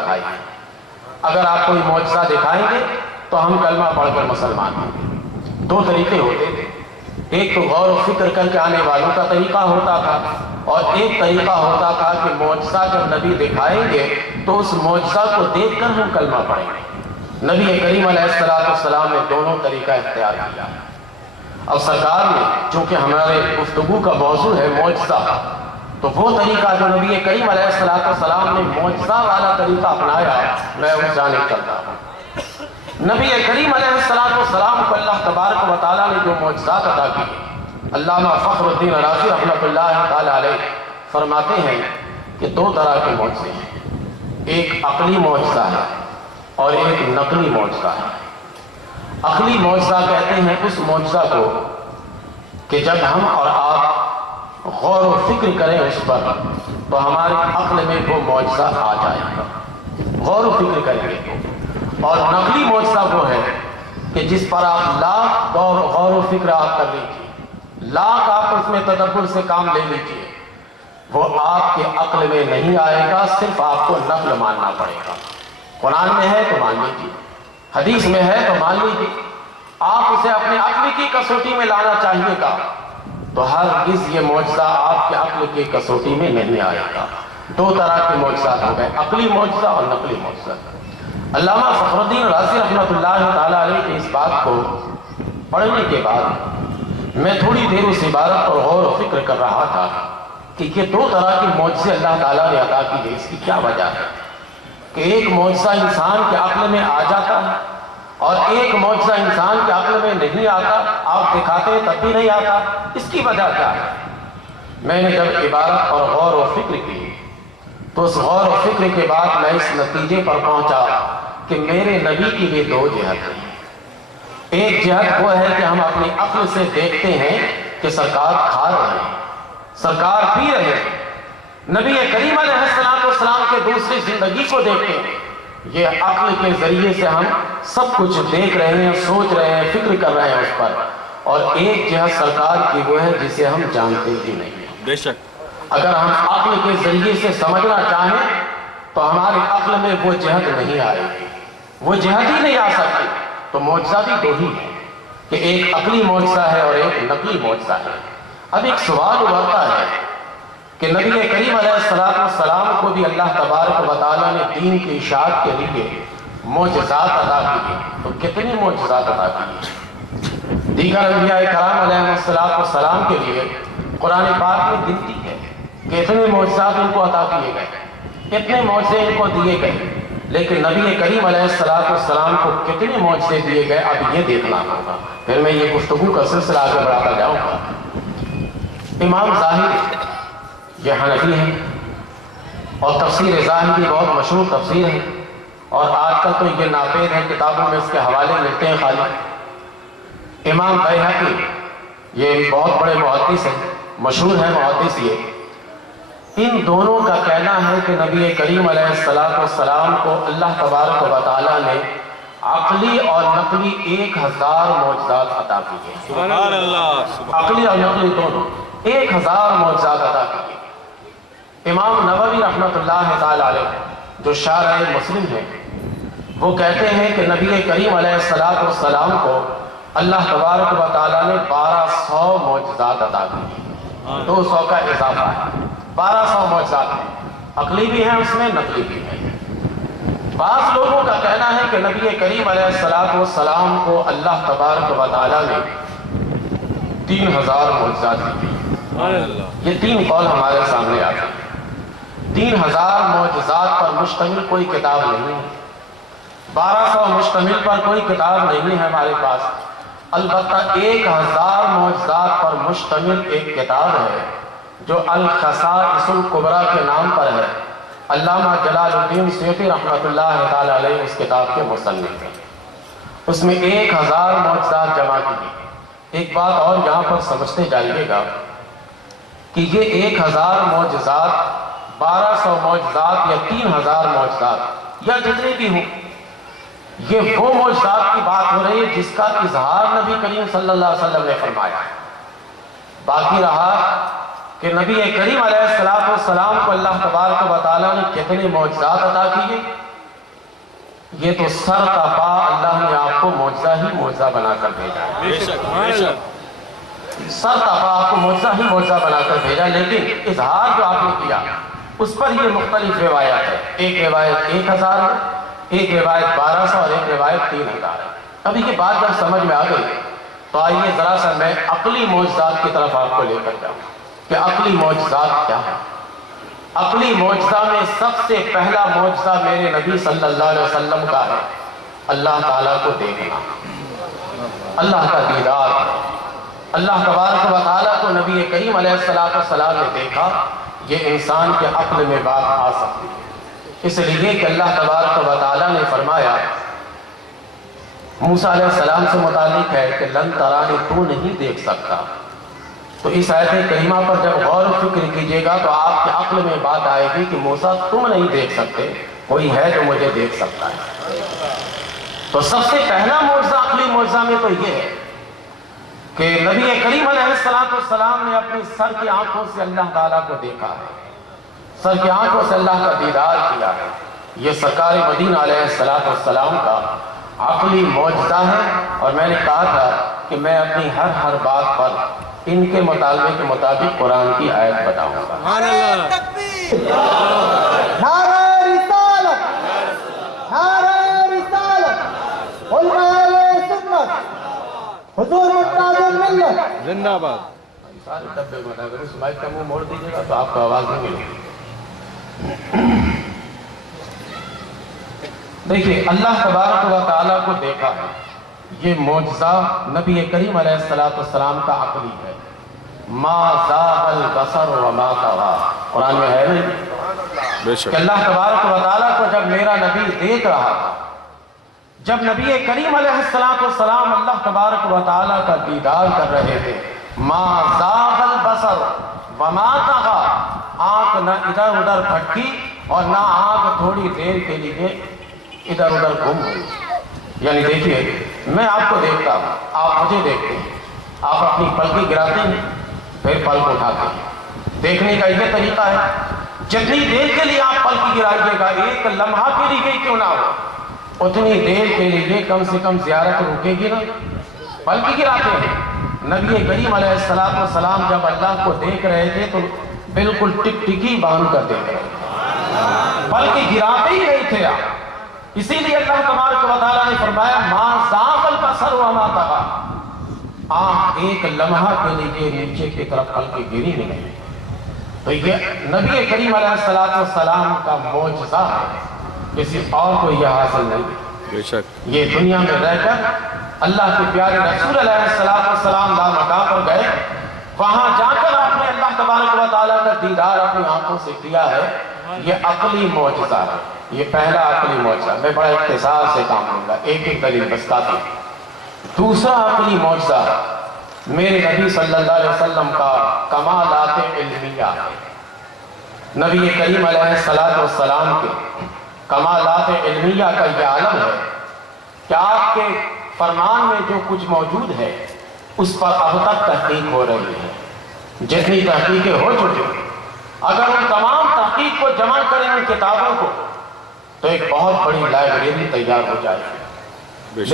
دکھائی ہے۔ اگر آپ کوئی معجزہ دکھائیں گے تو ہم کلمہ پڑھ کر مسلمان ہوں گے۔ دو طریقے ہوتے تھے، ایک تو غور و فکر کر کے آنے والوں کا طریقہ ہوتا تھا، اور ایک طریقہ ہوتا تھا کہ معجزہ جب نبی دکھائیں گے تو اس معجزہ کو دیکھ کر ہم کلمہ پڑھیں گے۔ نبی کریم علیہ السلام نے دونوں طریقہ اختیار کیا۔ اب سرکار نے، چونکہ ہمارے گفتگو کا موضوع ہے معجزہ، تو وہ طریقہ جو نبی کریم علیہ السلام نے معجزہ والا طریقہ اپنایا، میں اس جانب چلتا ہوں۔ نبی کریم علیہ السلام کو اللہ تبارک و تعالیٰ نے جو معجزات عطا کیے، علامہ فخر الدین رازی رحمۃ اللہ تعالیٰ علیہ فرماتے ہیں کہ دو طرح کے معجزے ہیں، ایک عقلی معجزہ ہے اور ایک نقلی معجزہ ہے۔ عقلی معجزہ کہتے ہیں اس معجزہ کو کہ جب ہم اور آپ غور و فکر کریں اس پر تو ہمارے عقل میں وہ معجزہ آ جائے گا، غور و فکر کریں گے تو۔ اور نقلی معجزہ وہ ہے کہ جس پر آپ لاکھ غور و فکر آپ کر لیجیے، لاکھ آپ اس میں تدبر سے کام لے لیجیے، وہ آپ کے عقل میں نہیں آئے گا، صرف آپ کو نقل ماننا پڑے گا۔ قرآن میں ہے تو مان لیجیے، حدیث میں ہے تو مان لیجیے، آپ اسے اپنے عقل کی کسوٹی میں لانا چاہیے گا تو ہرگز یہ معجزہ آپ کے عقل کی کسوٹی میں نہیں آئے گا۔ دو طرح کے معجزات ہو گئے، عقلی معجزہ اور نقلی معجزہ۔ علامہ فخر الدین رازی رحمۃ اللہ تعالیٰ علیہ کی اس بات کو پڑھنے کے بعد میں تھوڑی دیر اس عبارت پر غور و فکر کر رہا تھا کہ یہ دو طرح کے معجزے اللہ تعالیٰ نے عطا کیے، اس کی کیا وجہ ہے کہ ایک معجزہ انسان کے عقل میں آ جاتا ہے اور ایک معجزہ انسان کے عقل میں نہیں آتا، آپ دکھاتے ہیں تب بھی نہیں آتا، اس کی وجہ کیا ہے؟ میں نے جب عبارت پر غور و فکر کی تو اس غور و فکر کے بعد میں اس نتیجے پر پہنچا کہ میرے نبی کی بھی دو جہت ہیں۔ ایک جہت وہ ہے کہ ہم اپنی عقل سے دیکھتے ہیں کہ سرکار کھا رہے ہیں، سرکار پی رہے ہیں، نبی کریم علیہ السلام کے دوسری زندگی کو دیکھتے ہیں، یہ عقل کے ذریعے سے ہم سب کچھ دیکھ رہے ہیں، سوچ رہے ہیں، فکر کر رہے ہیں اس پر۔ اور ایک جہت سرکار کی وہ ہے جسے ہم جانتے ہی نہیں ہیں۔ بے شک اگر ہم عقل کے ذریعے سے سمجھنا چاہیں تو ہمارے عقل میں وہ جہت نہیں آئے گی، وہ جہت ہی نہیں آ سکتی۔ تو معجزہ بھی دو ہی ہے کہ ایک عقلی معجزہ ہے اور ایک نقلی معجزہ ہے۔ اب ایک سوال ابھرتا ہے کہ نبی کریم علیہ السلام کو بھی اللہ تبارک و تعالیٰ نے دین کی اشاعت کے لیے معجزات عطا کیے، تو کتنی معجزات عطا کیے؟ دیگر انبیاء کرام علیہ السلام کے لیے قرآن پاک میں گنتی ہے کہ اتنے معجزات ان کو عطا کیے گئے، اتنے معجزے ان کو دیے گئے، لیکن نبی کریم علیہ السلام کو کتنے معجزے دیے گئے اب یہ دیکھنا ہوگا۔ پھر میں یہ گفتگو کا سلسلہ آگے بڑھاتا جاؤں گا۔ امام ظاہری یہ حنفی ہے اور تفسیر ظاہری بہت مشہور تفسیر ہے، اور آج کل تو یہ ناپید ہے، کتابوں میں اس کے حوالے ملتے ہیں خالی۔ امام بیہقی یہ بہت بڑے محدث ہیں، مشہور ہے محدث یہ۔ ان دونوں کا کہنا ہے کہ نبی کریم علیہ السلام کو اللہ تبارک و تعالیٰ نے عقلی اور نقلی 1000 معجزات عطا کیے۔ سبحان اللہ، عقلی اور نقلی دونوں 1000 معجزات عطا کیے۔ امام نووی رحمۃ اللہ تعالیٰ علیہ جو شارح مسلم ہیں، وہ کہتے ہیں کہ نبی کریم علیہ السلام کو اللہ تبارک و تعالیٰ نے 1200 معجزات عطا کیے، 200 کا اضافہ ہے، 1200 معجزات ہیں، عقلی بھی ہیں اس میں، نقلی بھی ہیں۔ بعض لوگوں کا کہنا ہے کہ نبی کریم علیہ السلام کو اللہ تبارک و تعالیٰ نے 3000 معجزات دی۔ یہ 3 قول ہمارے سامنے آتے ہیں۔ 3000 معجزات پر مشتمل کوئی کتاب نہیں ہے، 1200 مشتمل پر کوئی کتاب نہیں ہے ہمارے پاس، البتہ 1000 معجزات پر مشتمل ایک کتاب ہے جو الخصائص الکبریٰ کے نام پر ہے۔ علامہ جلال الدین سیوطی رحمۃ اللہ تعالیٰ علیہ اس کتاب کے مصنف ہیں، اس میں 1000 معجزات جمع کی گئی۔ ایک بات اور یہاں پر سمجھتے جائیے گا کہ یہ 1000 معجزات، 1200 معجزات یا 3000 معجزات یا جتنے بھی ہوں، یہ وہ معجزات کی بات ہو رہی ہے جس کا اظہار نبی کریم صلی اللہ علیہ وسلم نے فرمایا ہے۔ باقی رہا کہ نبی کریم علیہ السلام کو اللہ تبارک و تعالیٰ نے کتنے معجزات عطا کیے، یہ تو سر کا پا اللہ نے آپ کو معجزہ ہی معجزہ بنا کر بھیجا ہے۔ بے شک بے شک سر کا پا آپ کو معجزہ ہی معجزہ بنا کر بھیجا، لیکن اظہار جو آپ نے کیا اس پر یہ مختلف روایات ہے۔ ایک روایت 1000 ہے، ایک روایت 1200 اور ایک روایت 3000 ہے۔ ابھی یہ بات جب سمجھ میں آ گئی تو آئیے ذرا سا میں عقلی معجزات کی طرف آپ کو لے کر جاؤں کہ عقلی معجزات کیا ہے۔ عقلی معجزہ میں سب سے پہلا معجزہ میرے نبی صلی اللہ علیہ وسلم کا ہے، اللہ تعالیٰ کو دیکھنا، اللہ کا دیدار۔ اللہ تبارک و تعالیٰ کو نبی کریم علیہ السلام نے دیکھا، یہ انسان کے عقل میں بات آ سکتی ہے، اس لیے کہ اللہ تبارک و تعالیٰ نے فرمایا موسیٰ علیہ السلام سے متعلق ہے کہ لن ترانی، تو نہیں دیکھ سکتا۔ تو اس آیت کریمہ پر جب غور و فکر کیجئے گا تو آپ کے عقل میں بات آئے گی کہ موسیٰ تم نہیں دیکھ سکتے، کوئی ہے جو مجھے دیکھ سکتا ہے۔ تو سب سے پہلا معجزہ عقلی معجزہ میں تو یہ ہے کہ نبی کریم علیہ السلام نے اپنی سر کی آنکھوں سے اللہ تعالیٰ کو دیکھا ہے، سر کی آنکھوں سے اللہ کا دیدار کیا ہے۔ یہ سرکار مدینہ علیہ السلام کا عقلی معجزہ ہے، اور میں نے کہا تھا کہ میں اپنی ہر بات پر ان کے مطالبے کے مطابق قرآن کی آیت بتاؤں گا۔ سبحان اللہ، نعرہ رسالت، نعرہ رسالت، علماء سنت، حضور متعدد ملت زندہ باد۔ سارے ڈبے کو اگر اس مائک کا منہ موڑ دیجیے گا تو آپ کو آواز نہیں ملے گی۔ دیکھیے اللہ تبارک و تعالیٰ کو دیکھا ہے، یہ معجزہ نبی کریم علیہ السلام کا عقلی ہے۔ ما زاغ البصر وما طغى، قرآن میں ہے نہیں بے کہ شک اللہ تبارک و تعالیٰ کو جب میرا نبی دیکھ رہا تھا، جب نبی کریم علیہ السلام اللہ تبارک و تعالیٰ کا دیدار کر رہے تھے، ما زاغ البصر وما طغى، آنکھ نہ ادھر ادھر بھٹکی اور نہ آنکھ تھوڑی دیر کے لیے ادھر ادھر گم ہوئی۔ یعنی دیکھیے میں آپ کو دیکھتا ہوں، آپ مجھے دیکھتے ہیں، آپ اپنی پلکی گراتے ہیں پھر پلک اٹھاتے ہیں۔ دیکھنے کا یہ طریقہ ہے، جتنی دیر کے لیے آپ پلکی گرائیے گا، ایک لمحہ کے لیے کیوں نہ ہو، اتنی دیر کے لیے کم سے کم زیارت رکے گی نا۔ پلکی گراتے ہیں۔ نبی کریم علیہ السلام جب اللہ کو دیکھ رہے تھے تو بالکل ٹک ٹکی باندھ کر دیکھ رہے تھے، پلکی گراتے ہی نہیں تھے آپ۔ اسی لیے اللہ تبارک و تعالیٰ نے فرمایا ما زاغ البصر وما طغى، آنکھ ایک لمحہ کے لیے نیچے کی طرف پلکی گری نہیں۔ تو یہ نبی کریم علیہ السلام کا معجزہ ہے، کسی اور کو یہ حاصل نہیں۔ بے شک یہ دنیا میں رہ کر اللہ کے پیارے رسول علیہ السلام لامکاں پر گئے، وہاں جا کر آپ نے اللہ تبارک و تعالیٰ کا دیدار اپنی آنکھوں سے کیا ہے، یہ عقلی معجزہ ہے۔ یہ پہلا عقلی معجزہ، میں بڑا اختصار سے کام لوں گا، ایک ایک دلیل بتاتا ہوں۔ دوسرا عقلی معجزہ میرے نبی صلی اللہ علیہ وسلم کا کمالات علمیہ ہے۔ نبی کریم علیہ السلام کے کمالات علمیہ کا یہ عالم ہے کہ آپ کے فرمان میں جو کچھ موجود ہے اس پر اب تک تحقیق ہو رہی ہے، جتنی تحقیقیں ہو چکی ہیں، اگر ان تمام تحقیق کو جمع کریں ان کتابوں کو تو ایک بہت بڑی لائبریری تیار ہو جائے گی۔ بے شک